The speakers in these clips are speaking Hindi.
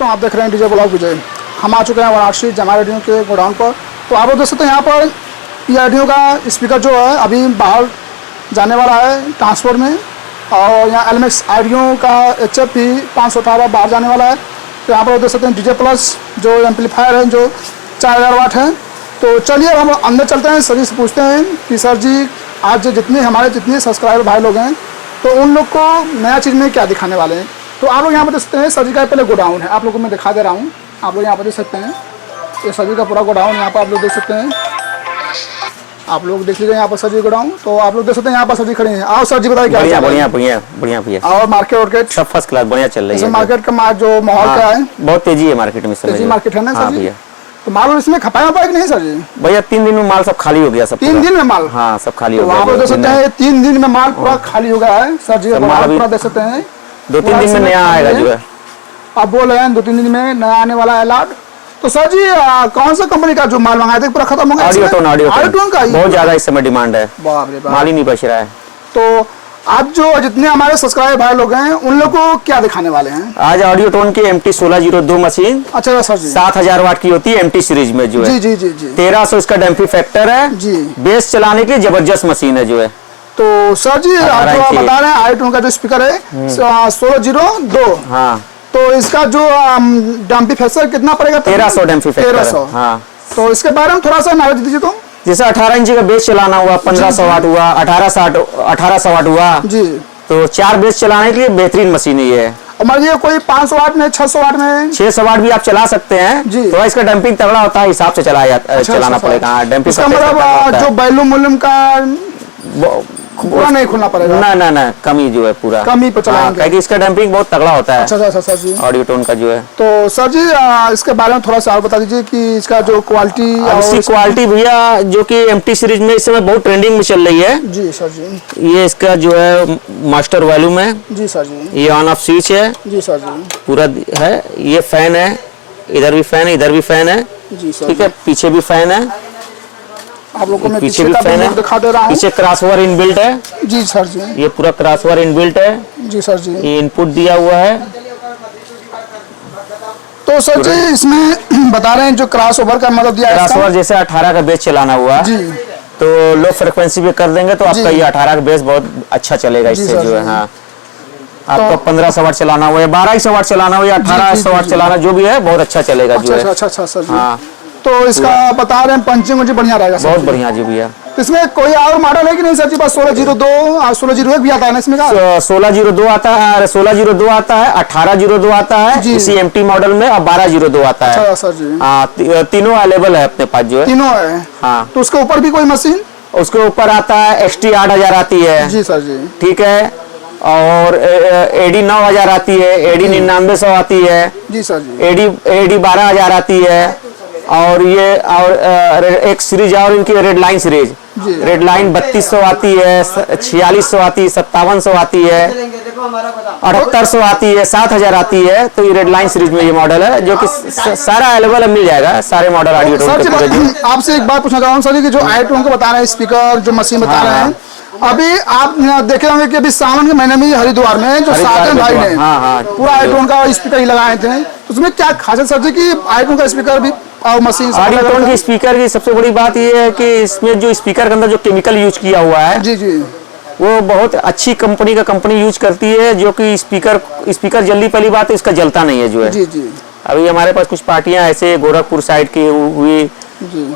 दोस्तों, आप देख रहे हैं डीजे ब्लॉग विजय। हम आ चुके हैं वाराणसी जमा रेडियो के गोडाउन पर। तो आप लोग देख सकते हैं यहाँ पर ये रेडियो का स्पीकर जो है अभी बाहर जाने वाला है ट्रांसपोर्ट में, और यहाँ एलएमएक्स आइडियो का HF भी 518 बाहर जाने वाला है। तो यहाँ पर देख सकते हैं डीजे प्लस जो एम्पलीफायर है जो 4000 वाट है। तो चलिए हम अंदर चलते हैं, सर जी से पूछते हैं कि सर जी आज जितने सब्सक्राइबर भाई लोग हैं तो उन लोग को नया चीज़ में क्या दिखाने वाले हैं। तो आप लोग यहाँ पर देख सकते हैं सर जी का पहले गोडाउन है, आप लोगों को मैं दिखा दे रहा हूँ। आप लोग यहाँ पर देख सकते हैं ये सर जी का पूरा गोडाउन यहाँ पर आप लोग देख सकते हैं। आप लोग देख लीजिए यहाँ पर सर जी गोडाउन। तो आप लोग देख सकते हैं यहाँ पर सर जी खड़े हैं। आओ सर जी बताइए क्या बढ़िया भैया। और मार्केट सब फर्स्ट क्लास बढ़िया चल रही है। मार्केट का जो माहौल क्या है, बहुत तेजी है मार्केट में। तेजी मार्केट है ना सर जी। तो माल इसमें खपाया कि नहीं सर जी? भैया 3 दिन में माल सब खाली हो गया। सब 3 दिन में माल? हाँ सब खाली हो गया। आप देख सकते हैं 3 दिन में माल पूरा खाली हो गया है सर जी। पूरा देख सकते हैं 2-3 दिन में नया आएगा जो है। आप बोल रहे हैं 2-3 दिन में नया आने वाला है लाट। तो सर जी कौन सा कंपनी का जो माल मंगाए थे पूरा खत्म हो गया? ऑडियोटोन का बहुत ज्यादा इस समय डिमांड है, माल ही नहीं बच रहा है। तो आज जो जितने हमारे सब्सक्राइबर भाई लोग हैं उन लोग को क्या दिखाने वाले हैं? आज ऑडियोटोन की MT1602 मशीन। अच्छा सर जी। 7000 वाट की होती है MT सीरीज में जो है। जी 1300 इसका डैम्पिंग फैक्टर है जी। बेस चलाने की जबरदस्त मशीन है जो है। तो सर जी आप बता रहे हैं ऑडियोटोन का जो स्पीकर है 1602। हाँ तो इसका जो डैम्पिंग फैक्टर कितना पड़ेगा? 1300 डैम्पिंग फैक्टर। 1300। हाँ तो इसके बारे में थोड़ा सा नॉलेज दीजिए। तो जैसे 18 इंच का बेस चलाना हुआ, 1500 वाट हुआ, 1800 वाट हुआ जी। तो 4 बेस चलाने के लिए बेहतरीन मशीन ये है। और ये कोई 500 वाट में, 600 वाट में, 600 वाट भी आप चला सकते हैं जी। थोड़ा इसका डंपिंग तगड़ा होता है, हिसाब से चलाना पड़ेगा। डंपिंग जो बैलूम वॉल्यूम का पूरा नहीं खुलना पड़ेगा। ना कमी जो है पूरा कमी पे चलाएंगे। क्योंकि इसका डंपिंग बहुत तगड़ा होता है। अच्छा सर जी। ऑडियोटोन का जो है। तो सर जी इसके बारे में थोड़ा सा और बता दीजिए कि इसका जो क्वालिटी भैया जो कि MT सीरीज में इस समय बहुत ट्रेंडिंग में चल रही है जी सर जी। ये इसका जो है मास्टर वॉल्यूम है जी सर जी। ये ऑन ऑफ स्विच है जी सर जी। पूरा है। ये फैन है, इधर भी फैन है, इधर भी फैन है जी सर। ठीक है, पीछे भी फैन है। आप लोगों को मैं पीछे भी फैन है दिखा दे रहा हूं। पीछे क्रॉसओवर इनबिल्ट है जी सर जी। ये पूरा क्रॉसओवर इनबिल्ट है जी सर जी। ये इनपुट दिया हुआ है। तो सर जी इसमें बता रहे हैं जो क्रॉसओवर का मतलब दिया है, क्रॉसओवर जैसे 18 का बेस चलाना हुआ जी तो लो फ्रिक्वेंसी पे कर देंगे तो आपका ये 18 का बेस बहुत अच्छा चलेगा इससे जो है। हाँ आपका 1500 वाट चलाना हुआ, 1200 वाट चलाना हुआ, 1800 वाट चलाना जो भी है बहुत अच्छा चलेगा जो है। अच्छा सर जी। हाँ तो इसका बता रहे हैं पंचिंग मुझे बढ़िया रहेगा, बहुत बढ़िया जी भैया। तो इसमें कोई और मॉडल है कि नहीं सर जी? बस 1602 और 1601 भी आता है ना इसमें का? 1602 आता है, 1602 आता है, 1802 आता है इसी MT मॉडल में, और 1202 आता है। अच्छा सर जी। हाँ तीनों अवेलेबल है अपने पास जो है। तीनों है। हाँ तो उसके ऊपर भी कोई मशीन? उसके ऊपर आता है ST 8000 आती है जी सर जी। ठीक है, और AD 9000 आती है, AD 9900 आती है जी सर जी। AD 12000 आती है। और ये और एक सीरीज और इनकी red line series, red line 3200 आती है, 4600 आती है, 5700 आती है, 7800 आती है, 7000 आती है। तो ये रेड लाइन सीरीज में ये मॉडल है जो कि सारा अवेलेबल मिल जाएगा, सारे मॉडल ऑडियोटोन के। आपसे एक बात पूछना चाहूँ सर कि जो ऑडियोटोन को बता रहे हैं स्पीकर जो मशीन बता रहे हैं, अभी आप देखे होंगे कि अभी सावन के महीने में हरिद्वार में जो साजन भाई ने पूरा ऑडियोटोन का स्पीकर ही लगाए थे, उसमें क्या खासियत सर जी कि ऑडियोटोन का स्पीकर भी और मशीन? ऑडियोटोन की स्पीकर की सबसे बड़ी बात ये है कि इसमें जो स्पीकर के अंदर जो केमिकल यूज किया हुआ है जी वो बहुत अच्छी कंपनी यूज करती है, जो कि स्पीकर जल्दी, पहली बात है इसका जलता नहीं है जो है जी। अभी हमारे पास कुछ पार्टियां ऐसे गोरखपुर साइड की हुई जी,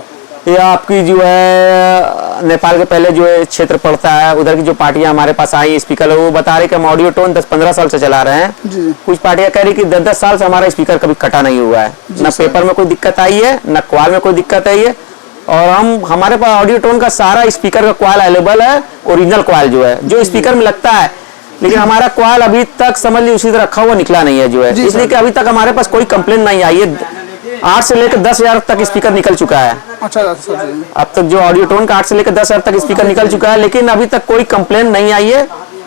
या आपकी जो है नेपाल के पहले जो है क्षेत्र पड़ता है, उधर की जो पार्टियां हमारे पास आई स्पीकर वो बता रही कि हम ऑडियोटोन 10-15 साल से चला रहे हैं जी। कुछ पार्टियां कह रही कि 10-10 साल से हमारा स्पीकर कभी कटा नहीं हुआ है, ना पेपर में कोई दिक्कत आई है, ना क्वाल में कोई दिक्कत आई है। और हमारे पास ऑडियोटोन का सारा स्पीकर का क्वाल अवेलेबल है, ओरिजिनल क्वाल जो है जो स्पीकर में लगता है, लेकिन हमारा क्वाल अभी तक समझ लीजिए उसी तरह रखा हुआ निकला नहीं है जो है, इसलिए कि अभी तक हमारे पास कोई कंप्लेन नहीं आई है। 8 से लेकर 10,000 तक स्पीकर निकल चुका है। अच्छा सर जी। अब तक जो ऑडियोटोन का 8 से लेकर 10,000 तक स्पीकर निकल चुका है, लेकिन अभी तक कोई कंप्लेन नहीं आई है।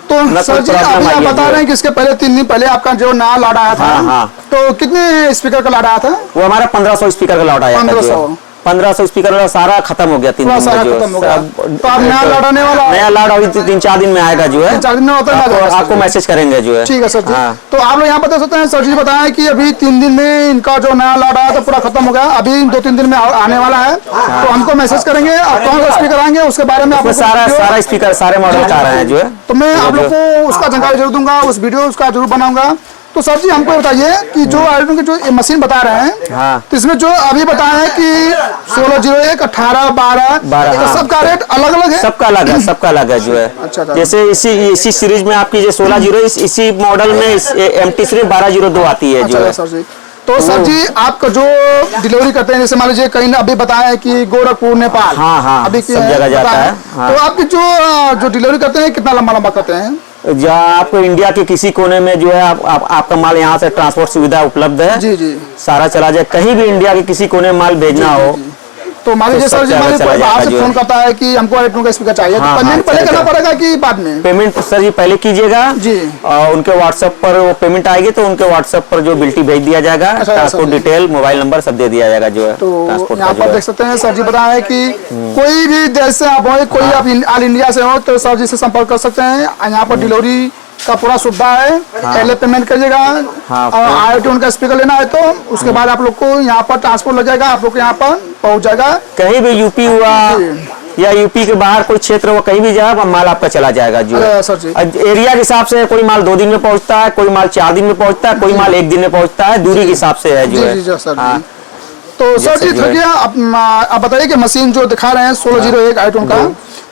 तो सर जी अभी आप बता रहे हैं कि इसके पहले 3 दिन पहले आपका जो नया लॉट आया था, तो कितने स्पीकर का लॉट आया था? वो हमारा 1500 स्पीकर का लॉट आया था। 1500 स्पीकर वाला सारा खत्म हो गया 3 दिन में सारा जो है। खत्म हो गया। सब- तो अब नया लॉट आने वाला है? नया लॉट अभी 3-4 दिन में आएगा जो है। 3-4 दिन में होता है, आपको मैसेज करेंगे जो है। ठीक है सर जी। हाँ। तो आप लोग यहाँ बता सकते हैं, सर जी बताएं कि अभी 3 दिन में इनका जो नया लॉट आया तो पूरा खत्म हो गया, अभी 2-3 दिन में आने वाला है। तो हमको मैसेज करेंगे और कौन सा स्पीकर आएंगे उसके बारे में आपको सारा स्पीकर सारे मॉडल आ रहे हैं जो है। तो मैं आप लोग को उसका जानकारी जरूर दूंगा, उस वीडियो उसका जरूर बनाऊंगा। तो सर जी हमको बताइए कि जो आर्डिनो की जो ये मशीन बता रहे हैं, हाँ। तो इसमें जो अभी बताया है कि 1601, 18, 12, तो सबका रेट अलग अलग है? सबका अलग है जो है। अच्छा। जैसे इसी सीरीज में आपकी जो 1601 इसी मॉडल में MT सीरीज 1202 आती है जो है। सर जी तो सर जी आपका जो डिलीवरी करते हैं, जैसे मान लीजिए कहीं अभी बताया है कि गोरखपुर नेपाल, हाँ, अभी सब जगह जाता है। हाँ। तो आपकी जो डिलीवरी करते हैं कितना लंबा करते हैं? जहाँ आपको इंडिया के किसी कोने में जो है आपका माल यहाँ से ट्रांसपोर्ट सुविधा उपलब्ध है। जी। सारा चला जाए, कहीं भी इंडिया के किसी कोने में माल भेजना हो। तो मान लीजिए सर जी बाहर से फोन करता है कि हमको आर्डिनो का स्पीकर चाहिए, तो पेमेंट पहले करना पड़ेगा कि बाद में? पेमेंट सर जी पहले कीजिएगा जी। और उनके व्हाट्सएप पर वो पेमेंट आएगी तो उनके व्हाट्सएप पर जो बिल्टी भेज दिया जाएगा, ट्रांसपोर्ट डिटेल, मोबाइल नंबर सब दे दिया जाएगा जो है। तो यहाँ पर देख सकते हैं सर जी बताया है कि कोई भी देश से आप हो, कोई आप ऑल इंडिया से हो तो सर जी से संपर्क कर सकते हैं। यहाँ पर डिलीवरी का पूरा सुविधा है। पहले पेमेंट करिएगा और आईट्यून का स्पीकर लेना है तो उसके बाद आप लोग को यहाँ पर ट्रांसपोर्ट लग जाएगा, आप लोग को यहाँ पर पहुँच जाएगा। कहीं भी यूपी हुआ या यूपी के बाहर कोई क्षेत्र हुआ, कहीं भी जाए माल आपका चला जाएगा जो है। सर जी एरिया के हिसाब से कोई माल 2 दिन में पहुंचता है, कोई माल 4 दिन में पहुंचता है, कोई माल 1 दिन में पहुंचता है, दूरी के हिसाब से है जो है। तो सर जी देखिए आप बताइए कि मशीन जो दिखा रहे हैं 1601 आईट्यून का,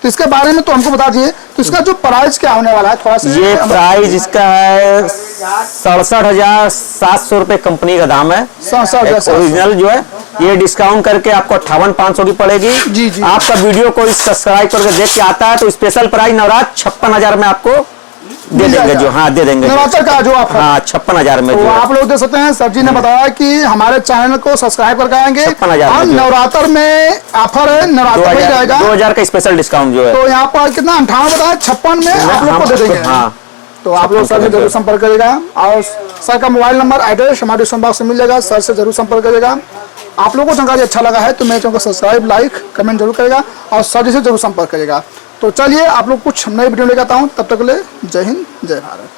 तो इसके बारे में तो हमको बता दिए, तो इसका जो प्राइस क्या होने वाला है थोड़ा सा? ये प्राइस इसका है 67,700 रुपए कंपनी का दाम है। 67,700 ओरिजिनल जो है, ये डिस्काउंट करके आपको 58,500 की पड़ेगी। जी। आपका वीडियो कोई सब्सक्राइब करके देख के आता है तो स्पेशल प्राइस नवरात्र 56,000 में आपको दे देंगे जो। हाँ दे देंगे नवरात्र का जो आप 56,000 में। तो आप लोग देख सकते हैं सर जी ने बताया कि हमारे चैनल को सब्सक्राइब करके आएंगे 56,000 और नवरात्र में ऑफर है, नवरात्र में जाएगा 2000 का स्पेशल डिस्काउंट जो है। तो यहाँ पर कितना 58 बताया, 56 में आप लोग को दे देंगे। हाँ। तो आप लोग सर से जरूर संपर्क करेगा और सर का मोबाइल नंबर एड्रेस हमारे डिस्क्रिप्शन बॉक्स में मिल जाएगा, सर से जरूर संपर्क करेगा। आप लोगों को जानकारी अच्छा लगा है तो मेरे चैनल को सब्सक्राइब, लाइक, कमेंट जरूर करेगा और सर से जरूर संपर्क करेगा। तो चलिए आप लोग कुछ नई वीडियो लेकर आता हूँ, तब तक के लिए जय हिंद, जय भारत।